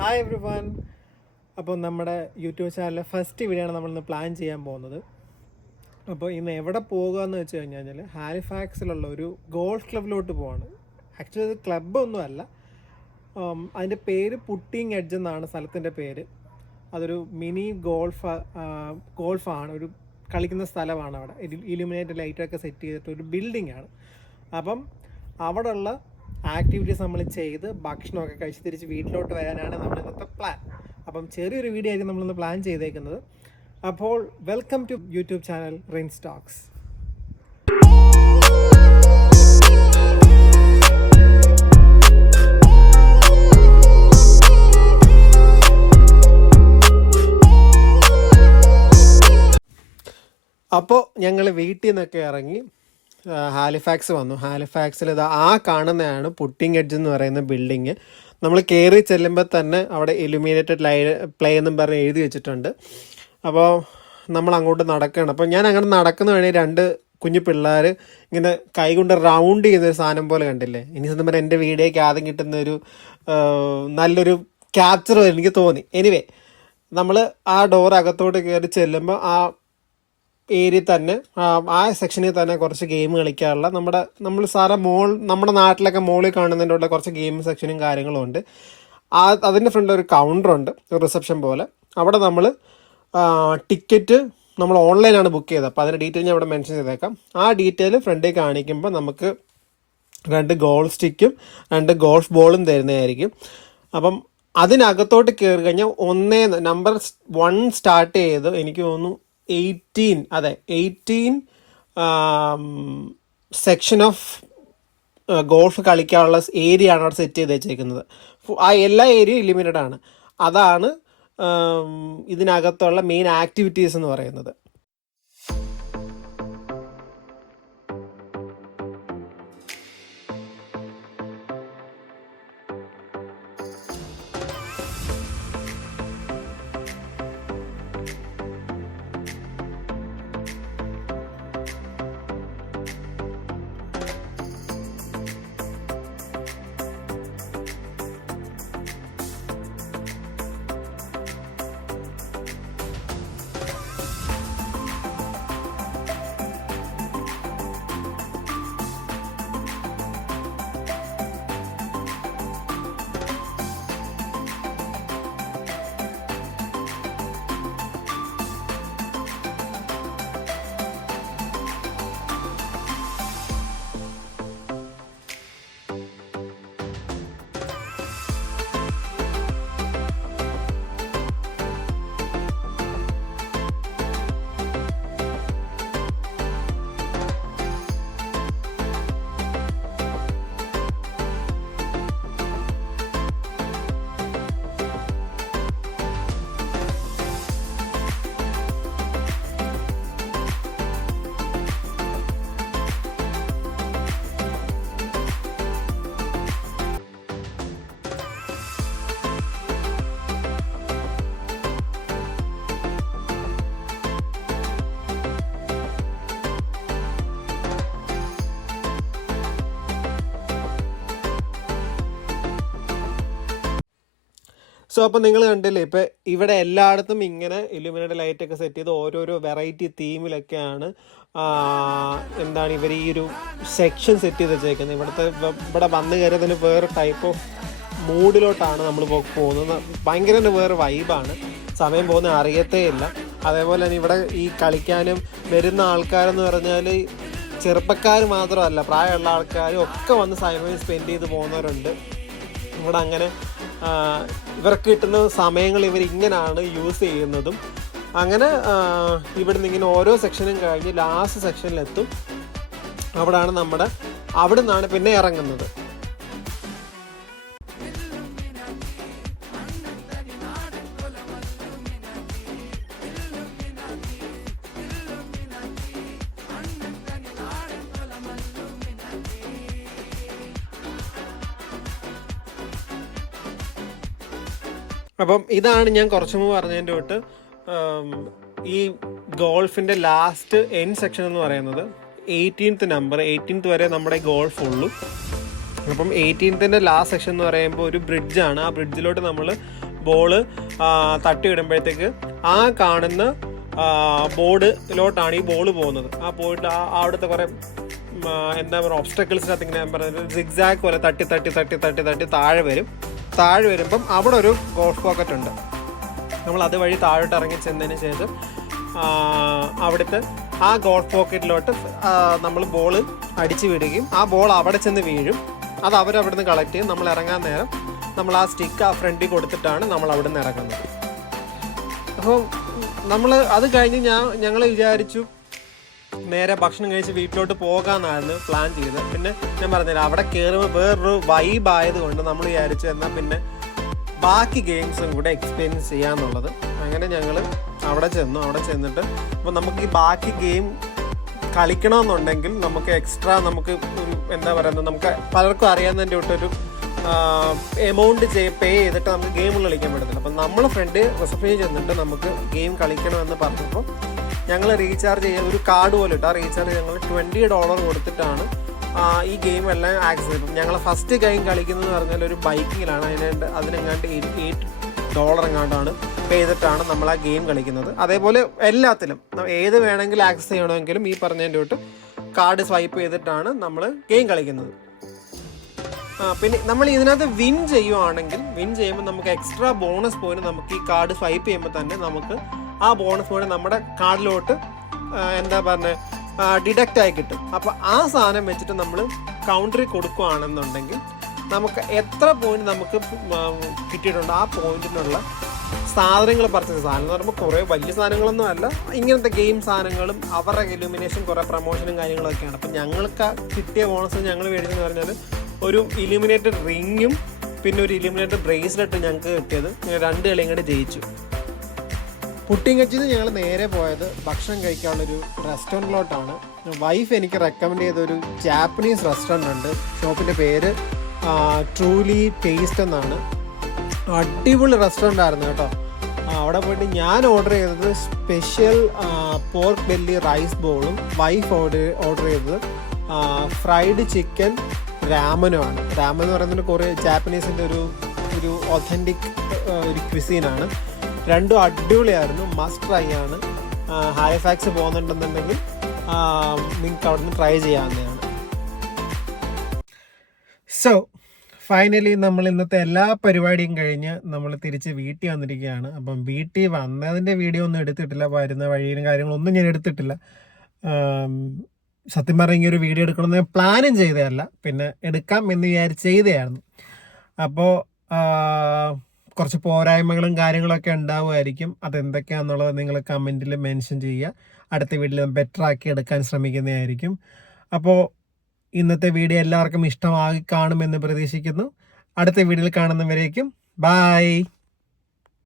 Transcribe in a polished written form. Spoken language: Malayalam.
Hi every one. അപ്പോൾ നമ്മുടെ യൂട്യൂബ് ചാനലിലെ ഫസ്റ്റ് വീഡിയോ ആണ് നമ്മളിന്ന് പ്ലാൻ ചെയ്യാൻ പോകുന്നത്. അപ്പോൾ ഇന്ന് എവിടെ പോകുക എന്ന് വെച്ച് കഴിഞ്ഞാൽ ഹാലിഫാക്സിലുള്ള ഒരു ഗോൾഫ് ക്ലബിലോട്ട് പോവാണ്. ആക്ച്വലി അത് ക്ലബ്ബൊന്നുമല്ല, അതിൻ്റെ പേര് പുട്ടിങ് എഡ്ജ് എന്നാണ് സ്ഥലത്തിൻ്റെ പേര്. അതൊരു മിനി ഗോൾഫാണ്, ഒരു കളിക്കുന്ന സ്ഥലമാണ്. അവിടെ ഇലുമിനേറ്റ് ലൈറ്റൊക്കെ സെറ്റ് ചെയ്തിട്ട് ഒരു ബിൽഡിംഗ് ആണ്. അപ്പം അവിടെയുള്ള ആക്ടിവിറ്റീസ് നമ്മൾ ചെയ്ത് ഭക്ഷണമൊക്കെ കഴിച്ച് തിരിച്ച് വീട്ടിലോട്ട് വരാനാണ് നമ്മൾ ഇന്നത്തെ പ്ലാൻ. അപ്പം ചെറിയൊരു വീഡിയോ ആയിരിക്കും നമ്മളിന്ന് പ്ലാൻ ചെയ്തേക്കുന്നത്. അപ്പോൾ welcome to YouTube channel Rinz talks. അപ്പോൾ ഞങ്ങൾ വീട്ടിൽ നിന്നൊക്കെ ഇറങ്ങി ഹാലിഫാക്സ് വന്നു. ഹാലിഫാക്സിൽ ഇത് കാണുന്നതാണ് പുട്ടിങ് എഡ്ജ് എന്ന് പറയുന്ന ബിൽഡിങ്. നമ്മൾ കയറി ചെല്ലുമ്പോൾ തന്നെ അവിടെ ഇലുമിനേറ്റഡ് പ്ലേ എന്നും പറഞ്ഞ് എഴുതി വെച്ചിട്ടുണ്ട്. അപ്പോൾ നമ്മൾ അങ്ങോട്ട് നടക്കുകയാണ്. അപ്പോൾ ഞാൻ അങ്ങനെ നടക്കുന്ന വഴി രണ്ട് കുഞ്ഞു പിള്ളേർ ഇങ്ങനെ കൈകൊണ്ട് റൗണ്ട് ചെയ്യുന്നൊരു സാധനം പോലെ കണ്ടില്ലേ. ഇനി സത്യം പറഞ്ഞാൽ എൻ്റെ വീഡിയോയ്ക്ക് ആദ്യം കിട്ടുന്നൊരു നല്ലൊരു ക്യാപ്ചർ എനിക്ക് തോന്നി. എനിവേ, നമ്മൾ ആ ഡോർ അകത്തോട്ട് കയറി ചെല്ലുമ്പോൾ ആ ഏരിയ തന്നെ ആ സെക്ഷനിൽ തന്നെ കുറച്ച് ഗെയിം കളിക്കാനുള്ള നമ്മൾ നമ്മുടെ നാട്ടിലൊക്കെ മോളിൽ കാണുന്നതിൻ്റെ ഉള്ള കുറച്ച് ഗെയിം സെക്ഷനും കാര്യങ്ങളും ഉണ്ട്. അതിൻ്റെ ഫ്രണ്ടിൽ ഒരു കൗണ്ടറുണ്ട്, ഒരു റിസപ്ഷൻ പോലെ. അവിടെ നമ്മൾ ടിക്കറ്റ് നമ്മൾ ഓൺലൈനാണ് ബുക്ക് ചെയ്തത്. അപ്പോൾ അതിൻ്റെ ഡീറ്റെയിൽ ഞാൻ അവിടെ മെൻഷൻ ചെയ്തേക്കാം. ആ ഡീറ്റെയിൽ ഫ്രണ്ടിൽ കാണിക്കുമ്പോൾ നമുക്ക് 2 ഗോൾഫ് സ്റ്റിക്കും 2 ഗോൾഫ് ബോളും തരുന്നതായിരിക്കും. അപ്പം അതിനകത്തോട്ട് കയറി കഴിഞ്ഞാൽ നമ്പർ 1 സ്റ്റാർട്ട് ചെയ്ത് എനിക്ക് തോന്നുന്നു 18 സെക്ഷൻ ഓഫ് ഗോൾഫ് കളിക്കാനുള്ള ഏരിയ ആണ് അവിടെ സെറ്റ് ചെയ്ത് വെച്ചേക്കുന്നത്. ആ എല്ലാ ഏരിയയും ലിമിറ്റഡ് ആണ്. അതാണ് ഇതിനകത്തുള്ള മെയിൻ ആക്ടിവിറ്റീസ് എന്ന് പറയുന്നത്. സോ അപ്പോൾ നിങ്ങൾ കണ്ടില്ലേ, ഇപ്പം ഇവിടെ എല്ലായിടത്തും ഇങ്ങനെ ഇലുമിനേറ്റഡ് ലൈറ്റൊക്കെ സെറ്റ് ചെയ്ത് ഓരോരോ വെറൈറ്റി തീമിലൊക്കെയാണ് ഇവർ ഈ ഒരു സെക്ഷൻ സെറ്റ് ചെയ്ത് വെച്ചേക്കുന്നത്. ഇവിടെ വന്നു കയറിയതിന് വേറെ ടൈപ്പ് ഓഫ് മൂഡിലോട്ടാണ് നമ്മൾ പോകുന്നത്. ഭയങ്കര വേറെ വൈബാണ്. സമയം പോകുന്നത് അറിയത്തേ ഇല്ല. അതേപോലെ തന്നെ ഇവിടെ ഈ കളിക്കാനും വരുന്ന ആൾക്കാരെന്ന് പറഞ്ഞാൽ ചെറുപ്പക്കാർ മാത്രമല്ല, പ്രായമുള്ള ആൾക്കാരും ഒക്കെ വന്ന് സമയം സ്പെൻഡ് ചെയ്ത് പോകുന്നവരുണ്ട്. ഇവിടെ അങ്ങനെ ഇവർക്ക് കിട്ടുന്ന സമയങ്ങൾ ഇവരിങ്ങനെയാണ് യൂസ് ചെയ്യുന്നതും. അങ്ങനെ ഇവിടുന്ന് ഇങ്ങനെ ഓരോ സെക്ഷനും കഴിഞ്ഞ് ലാസ്റ്റ് സെക്ഷനിലെത്തും. അവിടെ നിന്നാണ് പിന്നെ ഇറങ്ങുന്നത്. അപ്പം ഇതാണ് ഞാൻ കുറച്ചു മുമ്പ് പറഞ്ഞതിൻ്റെ തൊട്ട് ഈ ഗോൾഫിൻ്റെ ലാസ്റ്റ് എൻഡ് സെക്ഷൻ എന്ന് പറയുന്നത് 18th നമ്പർ. 18th വരെ നമ്മുടെ ഗോൾഫ് ഉള്ളൂ. അപ്പം 18th ലാസ്റ്റ് സെക്ഷൻ എന്ന് പറയുമ്പോൾ ഒരു ബ്രിഡ്ജാണ്. ആ ബ്രിഡ്ജിലോട്ട് നമ്മൾ ബോള് തട്ടി വിടുമ്പോഴത്തേക്ക് ആ കാണുന്ന ബോർഡിലോട്ടാണ് ഈ ബോൾ പോകുന്നത്. ആ പോയിട്ട് അവിടുത്തെ കുറേ എന്താ പറയുക ഒബ്സ്റ്റക്കിൾസിനകത്ത് ഇങ്ങനെ പറയുന്നത് സിഗ്സാഗ് പോലെ തട്ടി തട്ടി തട്ടി തട്ടി തട്ടി താഴെ വരും. താഴെ വരുമ്പം അവിടെ ഒരു ഗോൾഫ് പോക്കറ്റ് ഉണ്ട്. നമ്മൾ അതുവഴി താഴോട്ട് ഇറങ്ങി ചെന്നതിന് ശേഷം അവിടുത്തെ ആ ഗോൾഫ് പോക്കറ്റിലോട്ട് നമ്മൾ ബോൾ അടിച്ച് വിടുകയും ആ ബോൾ അവിടെ ചെന്ന് വീഴും. അത് അവരവിടുന്ന് കളക്ട് ചെയ്യും. നമ്മൾ ഇറങ്ങാൻ നേരം നമ്മൾ ആ സ്റ്റിക്ക് ആ ഫ്രണ്ടിൽ കൊടുത്തിട്ടാണ് നമ്മൾ അവിടെ നിന്ന് ഇറങ്ങുന്നത്. അപ്പോൾ നമ്മൾ അത് കഴിഞ്ഞ് ഞങ്ങൾ വിചാരിച്ചു നേരെ ഭക്ഷണം കഴിച്ച് വീട്ടിലോട്ട് പോകാമെന്നായിരുന്നു പ്ലാൻ ചെയ്തത്. പിന്നെ ഞാൻ പറഞ്ഞില്ല, അവിടെ കയറുമ്പോൾ വേറൊരു വൈബ് ആയതുകൊണ്ട് നമ്മൾ വിചാരിച്ചു എന്നാൽ പിന്നെ ബാക്കി ഗെയിംസും കൂടെ എക്സ്പീരിയൻസ് ചെയ്യാന്നുള്ളത്. അങ്ങനെ ഞങ്ങൾ അവിടെ ചെന്നിട്ട് അപ്പോൾ നമുക്ക് ഈ ബാക്കി ഗെയിം കളിക്കണമെന്നുണ്ടെങ്കിൽ നമുക്ക് എക്സ്ട്രാ നമുക്ക് ഒരു എന്താ പറയുന്നത്, നമുക്ക് പലർക്കും അറിയാവുന്നതിൻ്റെ തൊട്ടൊരു എമൗണ്ട് പേ ചെയ്തിട്ട് നമുക്ക് ഗെയിമുകൾ കളിക്കാൻ പറ്റത്തില്ല. അപ്പം നമ്മൾ ഫ്രണ്ട് റിസപ്ഷനിൽ ചെന്നിട്ട് നമുക്ക് ഗെയിം കളിക്കണമെന്ന് പറഞ്ഞപ്പോൾ ഞങ്ങൾ റീചാർജ് ചെയ്യാൻ ഒരു കാർഡ് പോലെ ഇട്ട് ആ റീചാർജ് ഞങ്ങൾ $20 കൊടുത്തിട്ടാണ് ഈ ഗെയിം എല്ലാം ആക്സസ് ചെയ്തത്. ഞങ്ങൾ ഫസ്റ്റ് ഗെയിം കളിക്കുന്നതെന്ന് പറഞ്ഞാൽ ഒരു ബൈക്കിങ്ങിലാണ്. അതിനെങ്ങാണ്ട് $8 എങ്ങാണ്ടാണ് പേ ചെയ്തിട്ടാണ് നമ്മൾ ആ ഗെയിം കളിക്കുന്നത്. അതേപോലെ എല്ലാത്തിലും ഏത് വേണമെങ്കിലും ആക്സസ് ചെയ്യണമെങ്കിലും ഈ പറഞ്ഞതിൻ്റെ തൊട്ട് കാർഡ് സ്വൈപ്പ് ചെയ്തിട്ടാണ് നമ്മൾ ഗെയിം കളിക്കുന്നത്. പിന്നെ നമ്മൾ ഇതിനകത്ത് വിൻ ചെയ്യുമ്പോൾ നമുക്ക് എക്സ്ട്രാ ബോണസ് പോയിന്റ് നമുക്ക് ഈ കാർഡ് സ്വൈപ്പ് ചെയ്യുമ്പോൾ തന്നെ നമുക്ക് ആ ബോണസ് പോയിന്റ് നമ്മുടെ കാർഡിലോട്ട് എന്താ പറഞ്ഞത് ഡിഡക്റ്റ് ആയി കിട്ടും. അപ്പോൾ ആ സാധനം വെച്ചിട്ട് നമ്മൾ കൗണ്ടറിൽ കൊടുക്കുകയാണെന്നുണ്ടെങ്കിൽ നമുക്ക് എത്ര പോയിന്റ് നമുക്ക് കിട്ടിയിട്ടുണ്ട് ആ പോയിന്റിനുള്ള സാധനങ്ങൾ പർച്ചേസ്. സാധനം എന്ന് പറയുമ്പോൾ കുറേ വലിയ സാധനങ്ങളൊന്നും അല്ല, ഇങ്ങനത്തെ ഗെയിം സാധനങ്ങളും അവരുടെ ഇലുമിനേഷൻ കുറേ പ്രൊമോഷനും കാര്യങ്ങളൊക്കെയാണ്. അപ്പം ഞങ്ങൾക്ക് കിട്ടിയ ബോണസ് ഞങ്ങൾ മേടിച്ചെന്ന് പറഞ്ഞാൽ ഒരു ഇലുമിനേറ്റഡ് റിങ്ങും പിന്നെ ഒരു ഇലുമിനേറ്റഡ് ബ്രേസ്ലെറ്റ് ഞങ്ങൾക്ക് കിട്ടിയത്. 2 കളിയും കൂടെ ജയിച്ചു. പുട്ടിംഗ് എഡ്ജിൽ നിന്ന് ഞങ്ങൾ നേരെ പോയത് ഭക്ഷണം കഴിക്കാനുള്ളൊരു റെസ്റ്റോറൻറ്റിലോട്ടാണ്. വൈഫ് എനിക്ക് റെക്കമെൻഡ് ചെയ്തൊരു ജാപ്പനീസ് റെസ്റ്റോറൻ്റ് ഉണ്ട്. ഷോപ്പിൻ്റെ പേര് ട്രൂലി ടേസ്റ്റ് എന്നാണ്. അടിപൊളി റെസ്റ്റോറൻ്റ് ആയിരുന്നു കേട്ടോ. അവിടെ പോയിട്ട് ഞാൻ ഓർഡർ ചെയ്തത് സ്പെഷ്യൽ പോർക്ക് ബെല്ലി റൈസ് ബോളും വൈഫ് ഓർഡർ ചെയ്തത് ഫ്രൈഡ് ചിക്കൻ രാമനുമാണ്. രാമൻ എന്ന് പറയുന്നത് കുറേ ജാപ്പനീസിൻ്റെ ഒരു ഒതൻറ്റിക് ഒരു ക്വിസീനാണ്. രണ്ടും അടിപൊളിയായിരുന്നു, മസ്റ്റ് ട്രൈ ആണ്. ഹാലിഫാക്സ് പോകുന്നുണ്ടെന്നുണ്ടെങ്കിൽ നിങ്ങൾക്ക് അവിടെ നിന്ന് ട്രൈ ചെയ്യാവുന്നതാണ്. സോ ഫൈനലി നമ്മൾ ഇന്നത്തെ എല്ലാ പരിപാടിയും കഴിഞ്ഞ് നമ്മൾ തിരിച്ച് വീട്ടിൽ വന്നിരിക്കുകയാണ്. അപ്പം വീട്ടിൽ വന്നതിൻ്റെ വീഡിയോ ഒന്നും എടുത്തിട്ടില്ല, വരുന്ന വഴിയിലും കാര്യങ്ങളൊന്നും ഞാൻ എടുത്തിട്ടില്ല. സത്യം പറഞ്ഞെങ്കിൽ ഒരു വീഡിയോ എടുക്കണമെന്ന് പ്ലാനും ചെയ്തതല്ല, പിന്നെ എടുക്കാം എന്ന് വിചാരിച്ച് ചെയ്തതായിരുന്നു. അപ്പോൾ കുറച്ച് പോരായ്മകളും കാര്യങ്ങളൊക്കെ ഉണ്ടാവുമായിരിക്കും. അതെന്തൊക്കെയാണെന്നുള്ളത് നിങ്ങൾ കമൻറ്റിൽ മെൻഷൻ ചെയ്യുക. അടുത്ത വീഡിയോയിൽ ബെറ്റർ ആക്കി എടുക്കാൻ ശ്രമിക്കുന്നതായിരിക്കും. അപ്പോൾ ഇന്നത്തെ വീഡിയോ എല്ലാവർക്കും ഇഷ്ടമായി കാണുമെന്ന് പ്രതീക്ഷിക്കുന്നു. അടുത്ത വീഡിയോയിൽ കാണുന്നവരേക്കും ബൈ.